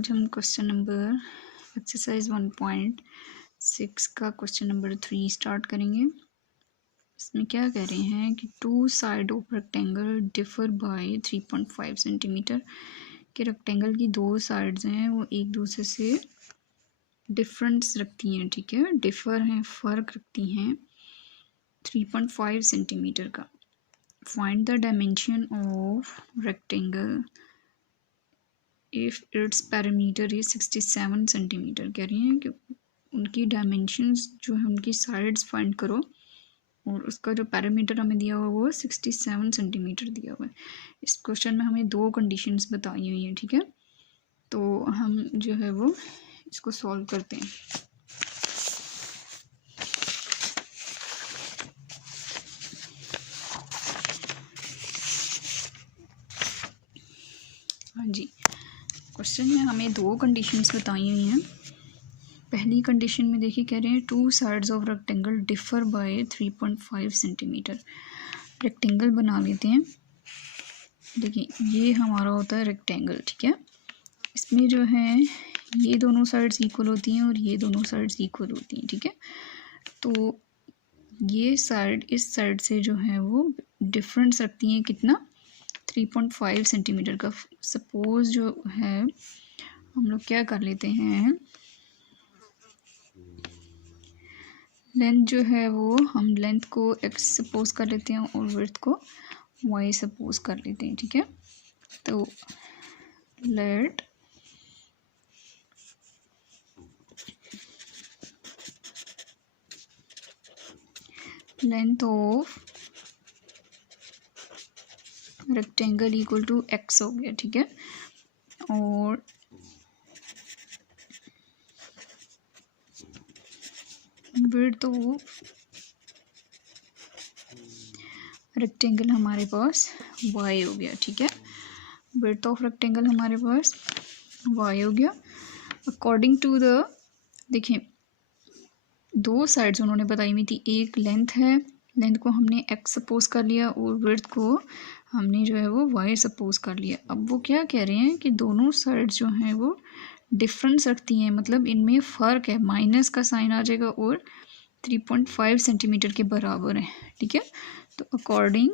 आज हम question number exercise 1.6 का क्वेश्चन नंबर 3 स्टार्ट करेंगे। इसमें क्या कह रहे हैं कि two side of rectangle differ by 3.5 centimetre के रेक्टेंगल की दो साइड्स हैं वो एक दूसरे से डिफरेंस रखती हैं, ठीक है, डिफर हैं, फ़र्क रखती हैं 3.5 सेंटीमीटर का। Find the dimension of rectangle if it's parameter is 67 centimetre. कह रही हैं कि उनकी डायमेंशंस जो है उनकी साइड्स फाइंड करो और उसका जो पैरामीटर हमें दिया हुआ है वो 67 सेंटीमीटर दिया हुआ है। इस क्वेश्चन में हमें दो कंडीशंस बताई हुई हैं, ठीक है, तो हम जो है वो इसको सॉल्व करते हैं। हाँ जी, क्वेश्चन में हमें दो कंडीशंस बताई हुई हैं। पहली कंडीशन में देखिए कह रहे हैं two sides of rectangle differ by 3.5 centimetre. Rectangle बना लेते हैं। देखिए ये हमारा होता है रेक्टेंगल, ठीक है, इसमें जो है ये दोनों साइड्स इक्वल होती हैं और ये दोनों साइड्स इक्वल होती हैं, ठीक है। तो ये साइड इस साइड से जो है वो डिफरेंस रखती हैं कितना, 3.5 सेंटीमीटर का। सपोज जो है हम लोग क्या कर लेते हैं, लेंथ जो है वो हम लेंथ को x सपोज कर लेते हैं और विड्थ को y सपोज कर लेते हैं, ठीक है। तो let length of rectangle equal to x हो गया, ठीक है, और विड्थ ऑफ रेक्टेंगल हमारे पास y हो गया, ठीक है। विड्थ ऑफ रेक्टेंगल हमारे पास y हो गया। अकॉर्डिंग टू द, देखिए दो साइड्स उन्होंने बताई हुई थी, एक लेंथ है, लेंथ को हमने x सपोज कर लिया और विड्थ को हमने जो है वो y सपोज कर लिया। अब वो क्या कह रहे हैं कि दोनों साइड्स जो हैं वो डिफरेंस रखती हैं, मतलब इनमें फ़र्क है, माइनस का साइन आ जाएगा और 3.5 सेंटीमीटर के बराबर है, ठीक है। तो according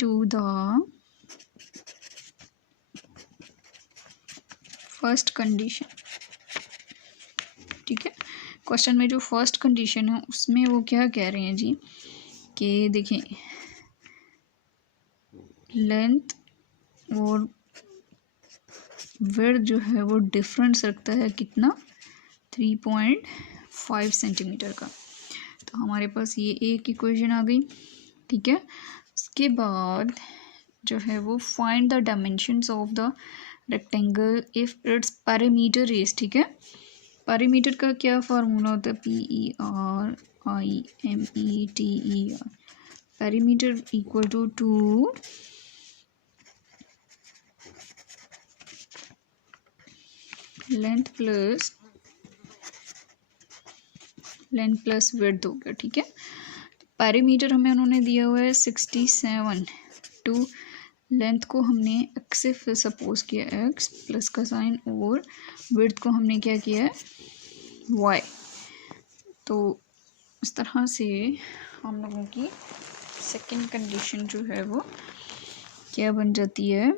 to the first condition, ठीक है, क्वेश्चन में जो फर्स्ट कंडीशन है उसमें वो क्या कह रहे हैं जी कि देखिए लेंथ और विड्थ जो है वो डिफरेंस रखता है कितना, 3.5 सेंटीमीटर का। तो हमारे पास ये एक इक्वेशन आ गई, ठीक है। उसके बाद जो है वो find the dimensions of the rectangle if it's parameter is, ठीक है। पैरामीटर का क्या फार्मूला होता है, PERIMETER। Parameter equal to length plus width हो गया, ठीक है। पैरामीटर हमें उन्होंने दिया हुआ है 67, टू लेंथ को हमने x से सपोज किया, x प्लस का साइन, और विड्थ को हमने क्या किया है y। तो इस तरह से हम लोगों की सेकंड कंडीशन जो है वो क्या बन जाती है,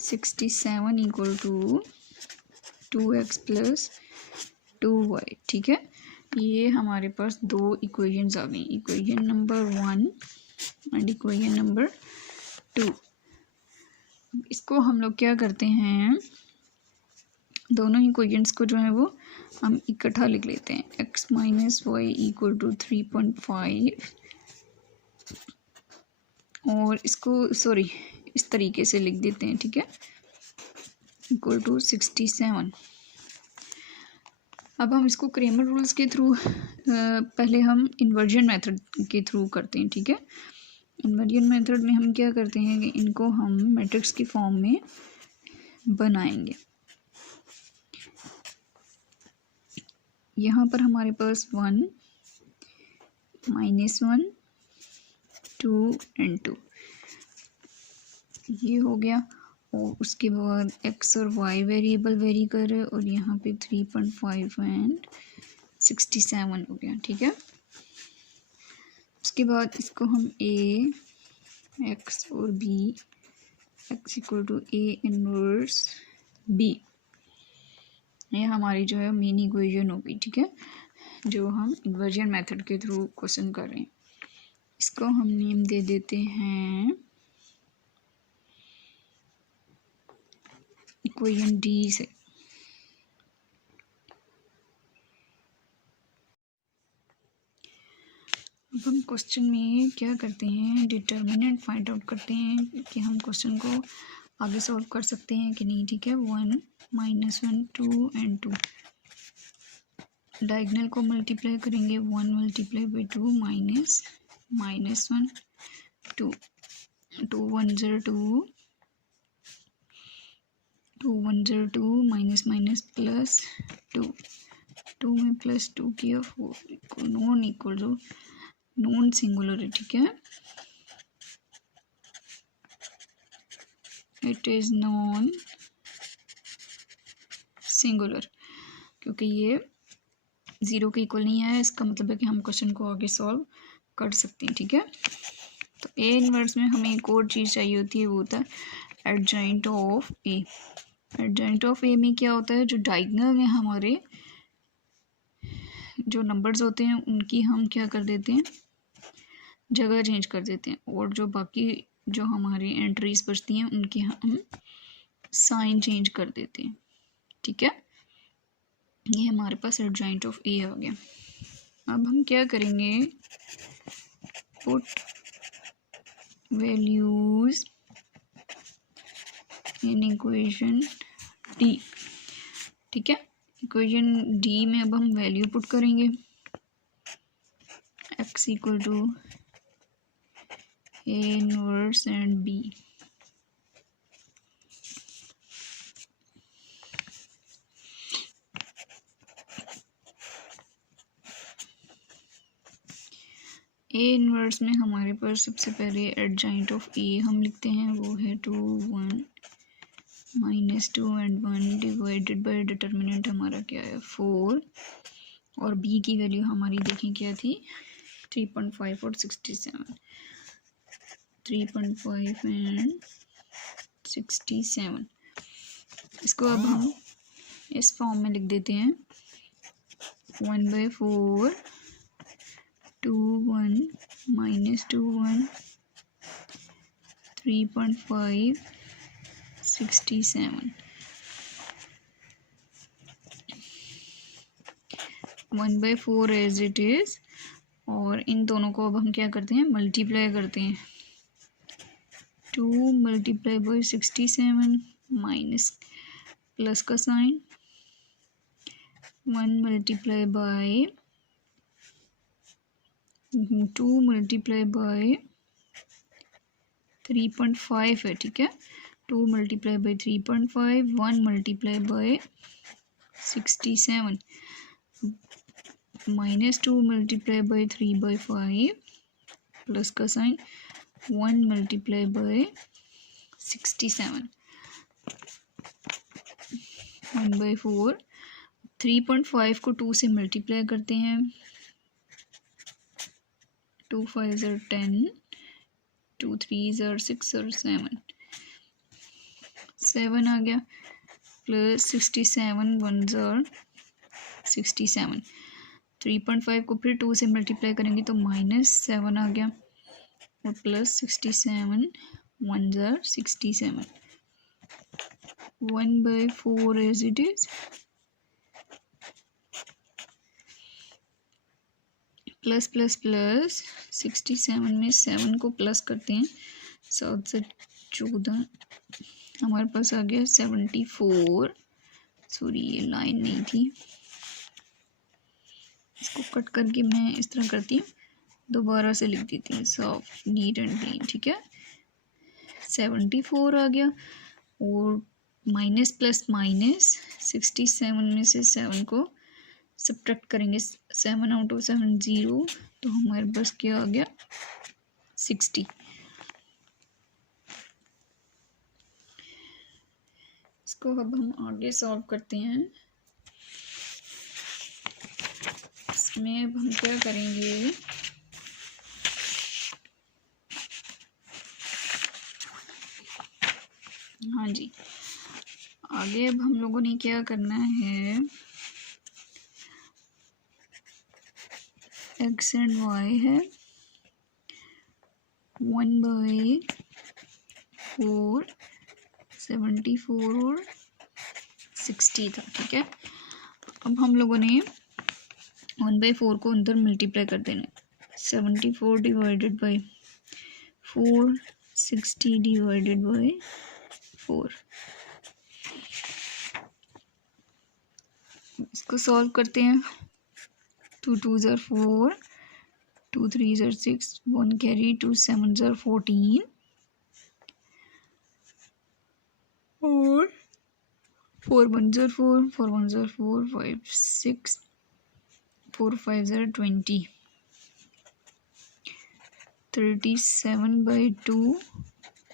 67 equal to 2x plus 2y, ठीक है। ये हमारे पास दो इक्वेशंस आ गई, equation number 1 and equation number 2। इसको हम लोग क्या करते हैं, दोनों इक्वेशंस को जो है वो हम इकट्ठा लिख लेते हैं, x minus Y equal to 3.5, और इसको सॉरी इस तरीके से लिख देते हैं, ठीक है, इक्वल टू 67। अब हम इसको क्रेमर रूल्स के थ्रू पहले हम इन्वर्जन मेथड के थ्रू करते हैं, ठीक है। इन्वर्जन मेथड में हम क्या करते हैं कि इनको हम मैट्रिक्स की फॉर्म में बनाएंगे। यहाँ पर हमारे पास 1 -1 2 एंड 2, ये हो गया। और उसके बाद x और y वेरिएबल वेरी कर रहे हैं, और यहाँ पे 3.5 एंड 67 हो गया। ठीक है, उसके बाद इसको हम a x और b x equal to a inverse b, ये हमारी जो है मेन इक्वेशन होगी। ठीक है, जो हम इन्वर्जन मेथड के थ्रू क्वेश्चन कर रहे हैं। इसको हम नेम दे देते हैं इक्वेशन डी से। अब हम क्वेश्चन में क्या करते हैं, डिटर्मिनेंट फाइंड आउट करते हैं कि हम क्वेश्चन को आगे सॉल्व कर सकते हैं कि नहीं। ठीक है, 1 -1 2 एंड 2, डायगोनल को मल्टीप्लाई करेंगे, 1 multiply by 2 minus -1 2, 2 1 0 2, 2 1 0 2, minus minus plus 2, 2 में प्लस 2 किया, 4 non equal to non singular है। ठीक है, इट इज नॉन सिंगुलर, क्योंकि ये 0 के इक्वल नहीं है। इसका मतलब है कि हम क्वेश्चन को आगे सॉल्व कर सकते हैं। ठीक है, तो ए इनवर्स में हमें एक और चीज़ चाहिए होती है, वो होता है adjoint of A. Adjoint of A में क्या होता है, जो डायगोनल में हमारे जो नंबर्स होते हैं उनकी हम क्या कर देते हैं, जगह चेंज कर देते हैं, और जो बाकी जो हमारी एंट्रीज बचती हैं उनकी हम साइन चेंज कर देते हैं। ठीक है, ये हमारे पास एडजॉइंट ऑफ ए आ गया। अब हम क्या करेंगे, put values in equation D. ठीक है, इक्वेशन डी में अब हम वैल्यू पुट करेंगे, x equal to A inverse and B. A inverse में हमारे पास सबसे पहले एडजॉइंट ऑफ ए हम लिखते हैं, वो है 2 1 -2 एंड 1 डिवाइडेड बाय डिटर्मिनेंट हमारा क्या है 4, और बी की वैल्यू हमारी देखें क्या थी 3.5 और 67, 3.5 एंड 67। इसको अब हम इस फॉर्म में लिख देते हैं 1/4 2 1 -2 1 3.5 67, 1/4 एज इट इज, और इन दोनों को अब हम क्या करते हैं, मल्टीप्लाई करते हैं। 2 मल्टीप्लाई बाई 67 माइनस प्लस का sign, 1 multiply by 2 multiply by 3.5 है। ठीक है, 2 multiply by 3.5, 1 multiply by 67 -2 multiply by 3/5 plus का साइन, 1 मल्टीप्लाई बाई 67 1/4। 3.5 को 2 से मल्टीप्लाई करते हैं, 2 5 are 10, 2 3 are 6 और 7 आ गया, प्लस 67 1 are 67। 3.5 को फिर 2 से मल्टीप्लाई करेंगे तो -7 आ गया, और plus 67 1 are 67, 1/4 as it is, plus plus plus 67 में 7 को प्लस करते हैं, 7 से 14 हमारे पास आ गया 74। सॉरी, ये लाइन नहीं थी, इसको कट करके मैं इस तरह करती हूँ, दोबारा से लिख देती हूँ, सॉफ्ट नीट एंड क्लीन। ठीक है, 74 आ गया, और माइनस प्लस माइनस 67 में से 7 को सब्ट्रैक्ट करेंगे, 7 आउट ऑफ 7 0, तो हमारे पास क्या आ गया 60। इसको अब हम आगे सॉल्व करते हैं। इसमें अब हम क्या करेंगे, हाँ जी, आगे अब हम लोगों ने क्या करना है, x एंड y है 1/4, 74 और 60 था, ठीक है। अब हम लोगों ने 1/4 को अंदर मल्टीप्लाई कर देना है, 74 डिवाइडेड बाई 4, 60 डिवाइडेड बाई 4। इसको सॉल्व करते हैं। 2 2s are 4, 2 3s are 6, 1 carry, 2 7s are 14 और 4 1s are 4, 4 1s are 4, 5 6, 4 5s are 20, 37/2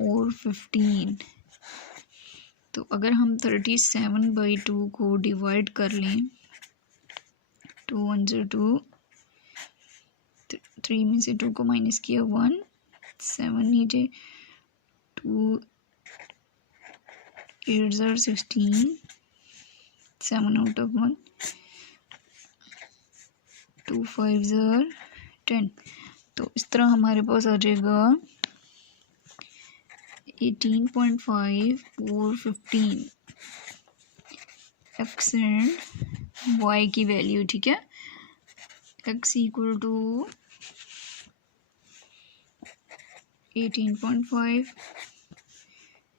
और 15। तो अगर हम 37/2 को डिवाइड कर लें, 2 1s are 2, 3 में से 2 को माइनस किया 1, 7 नीचे, 2 8s are 16, 7 out of 1, 2 5s are 10। तो इस तरह हमारे पास आ जाएगा 18.5 और 15 x एंड y की वैल्यू, ठीक है। x equal to 18.5,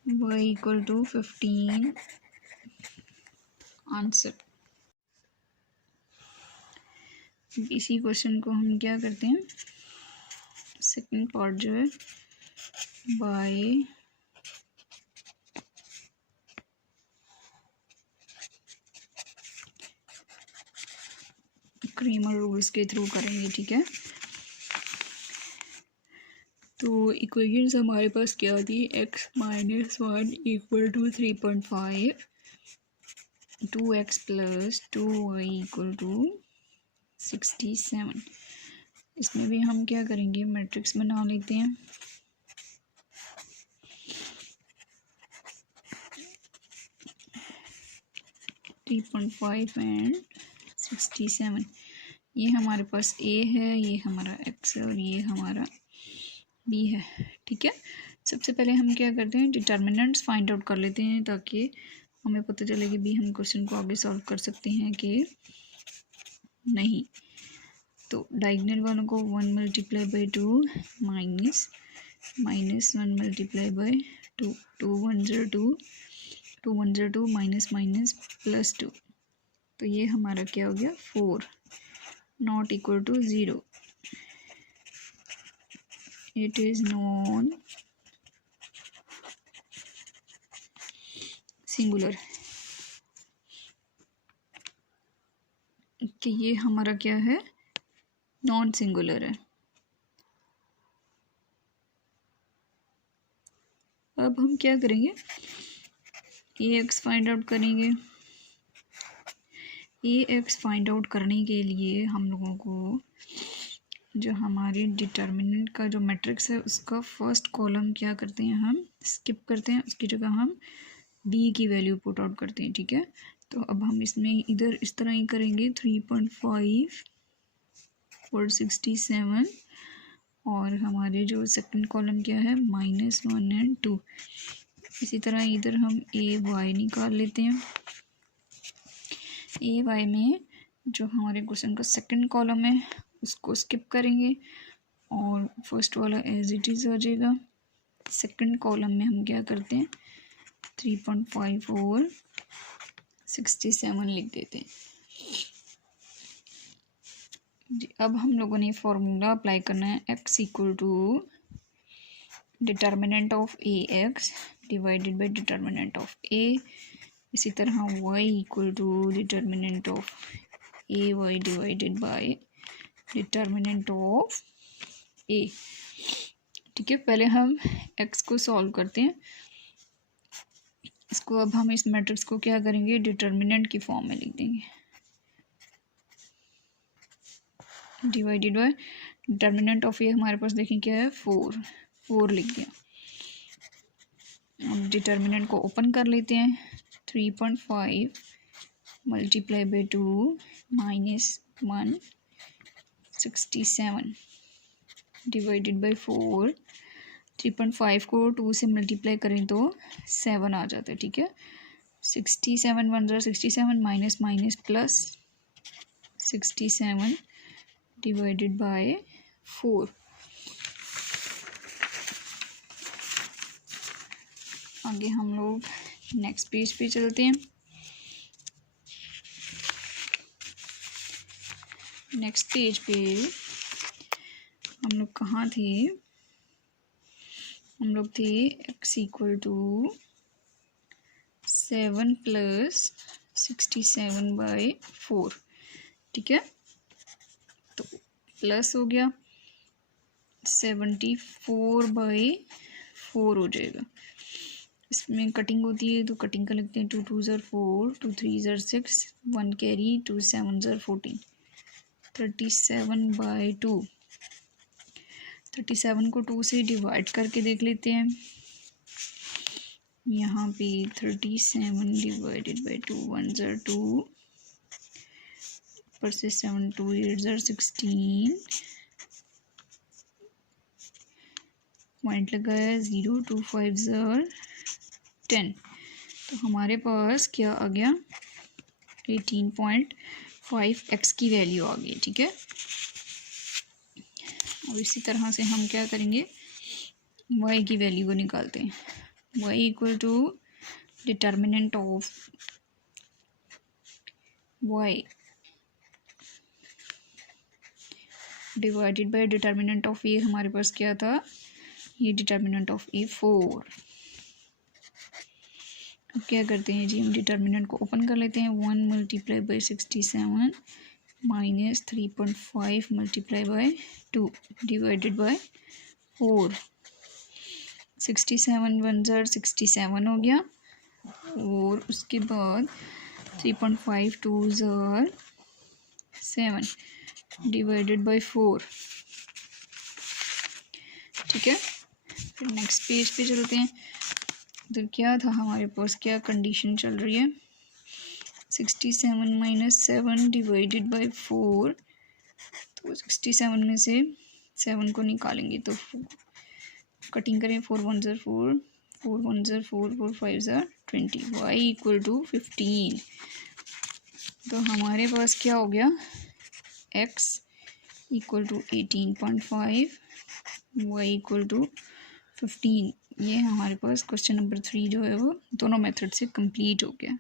y equal to 15। Answer. इसी क्वेश्चन को हम क्या करते हैं, सेकंड पार्ट जो है बाय क्रेमर रूल्स के थ्रू करेंगे, ठीक है। तो इक्वेशंस हमारे पास क्या थी, x - 1 equal to 3.5, 2x plus 2y equal to 67। इसमें भी हम क्या करेंगे, मैट्रिक्स बना लेते हैं। Three 3.5 and 67। ये हमारे पास a है, ये हमारा x है और ये हमारा b है, ठीक है। सबसे पहले हम क्या करते हैं, डिटर्मिनेंट्स फाइंड आउट कर लेते हैं ताकि हमें पता चले कि भी हम क्वेश्चन को आगे सॉल्व कर सकते हैं कि नहीं। तो डायगोनल वालों को 1 multiply by 2 minus 1 multiply by 2, 2 1 0 2, 2 1 0 2 minus minus plus 2। तो ये हमारा क्या हो गया, 4 not equal to 0। It is non singular, कि ये हमारा क्या है, नॉन सिंगुलर है। अब हम क्या करेंगे, ax फाइंड आउट करेंगे। ax फाइंड आउट करने के लिए हम लोगों को जो हमारी डिटर्मिनेंट का जो मैट्रिक्स है उसका फर्स्ट कॉलम क्या करते हैं, हम स्किप करते हैं, उसकी जगह हम b की वैल्यू पुट आउट करते हैं, ठीक है। तो अब हम इसमें इधर इस तरह ही करेंगे, 3.5 और 67 और हमारे जो सेकंड कॉलम क्या है, -1 एंड 2। इसी तरह इधर हम ay निकाल लेते हैं। ay में जो हमारे क्वेश्चन का सेकंड कॉलम है उसको स्किप करेंगे और फर्स्ट वाला एज इट इज़ आ जाएगा। सेकंड कॉलम में हम क्या करते हैं, 3.5 और 67 लिख देते हैं जी। अब हम लोगों ने फॉर्मूला अप्लाई करना है, x equal to determinant of ax divided by determinant of a। इसी तरह y equal to determinant of ay divided by determinant of a। ठीक है, पहले हम x को सॉल्व करते हैं इसको। अब हम इस मैट्रिक्स को क्या करेंगे, डिटर्मिनेंट की फॉर्म में लिख देंगे, डिवाइडेड बाय डिटर्मिनेंट ऑफ ए हमारे पास देखें क्या है, 4 लिख दिया। अब डिटर्मिनेंट को ओपन कर लेते हैं, 3.5 multiply by 2 minus 167 divided by 4। 3.5 को 2 से मल्टीप्लाई करें तो 7 आ जाता है। ठीक है, 67 1 ज़र 67 minus minus plus 67 divided by 4। आगे हम लोग नेक्स्ट पेज पे चलते हैं। नेक्स्ट पेज पे हम लोग कहाँ थे, हम लोग थे x इक्वल टू 7 प्लस 67/4। ठीक है, तो प्लस हो गया 74/4 हो जाएगा। इसमें कटिंग होती है तो कटिंग का लिखते हैं, 2 2 ज़र 4, 2 3 ज़र 6, 1 कैरी, 2 7 ज़र 14, 37/2। 37 को 2 से डिवाइड करके देख लेते हैं। यहाँ पे 37 डिवाइडेड बाई 2, 1 ज़र 2, ऊपर से 7 2 8 ज़र 16, पॉइंट लगाया 0 2 5 ज़र 10। तो हमारे पास क्या आ गया, 18.5x की वैल्यू आ गई। ठीक है, और इसी तरह से हम क्या करेंगे, y की वैल्यू को निकालते हैं। y equal to determinant of y divided by determinant of a, हमारे पास क्या था, ये डिटर्मिनेंट ऑफ a 4। अब क्या करते हैं जी, हम डिटर्मिनेंट को ओपन कर लेते हैं। 1 multiply by 67 minus 3.5 multiply by 2 divided by 4। 67 1 ज़र 67 हो गया, और उसके बाद 3.5 2 ज़र 7 डिवाइडेड बाई 4। ठीक है, फिर नेक्स्ट पेज पे चलते हैं। तो क्या था हमारे पास, क्या कंडीशन चल रही है, 67 माइनस 7 डिवाइडेड बाई 4। तो 67 में से 7 को निकालेंगे तो कटिंग करें, 4 1 ज़र 4, 4 1 ज़र 4, 4 5 ज़र 20, y इक्वल टू 15। तो हमारे पास क्या हो गया, x equal to 18.5, y equal to 15। ये हमारे पास क्वेश्चन नंबर 3 जो है वो दोनों मेथड से कंप्लीट हो गया।